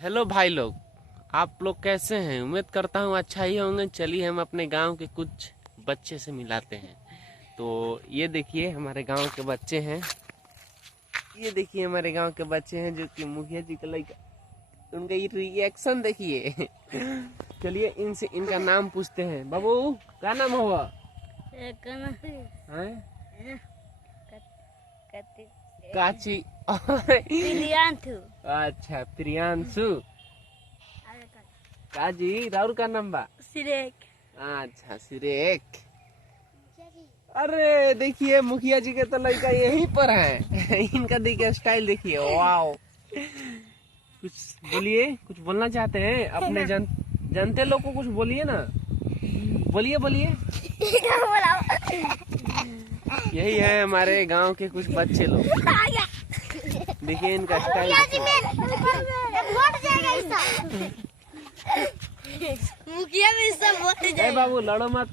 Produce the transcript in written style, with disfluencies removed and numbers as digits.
Hello भाई लोग, आप लोग कैसे हैं? उम्मीद करता हूँ अच्छा ही होंगे। चलिए हम अपने गांव के कुछ बच्चे से मिलाते हैं। तो ये देखिए हमारे गांव के बच्चे हैं। ये देखिए हमारे गांव के बच्चे हैं जो कि मुखिया जी का लड़का। उनका ये रिएक्शन देखिए। चलिए इनसे इनका नाम पूछते हैं। बाबू क्या नाम हुआ? काची। अच्छा प्रियांशु। काजी राउर का नाम बा? सिरेक। अच्छा सिरेक। अरे देखिए मुखिया जी के तो लड़का यहीं पर है। इनका देखिए स्टाइल देखिए, वाओ। कुछ बोलिए, कुछ बोलना चाहते हैं अपने जनते लोग को? कुछ बोलिए ना, बोलिए बोलिए। यही है हमारे गांव के कुछ बच्चे लोग। देखिए इनका स्टाइल। मुखिया में सब बोलते बाबू लड़ो मत।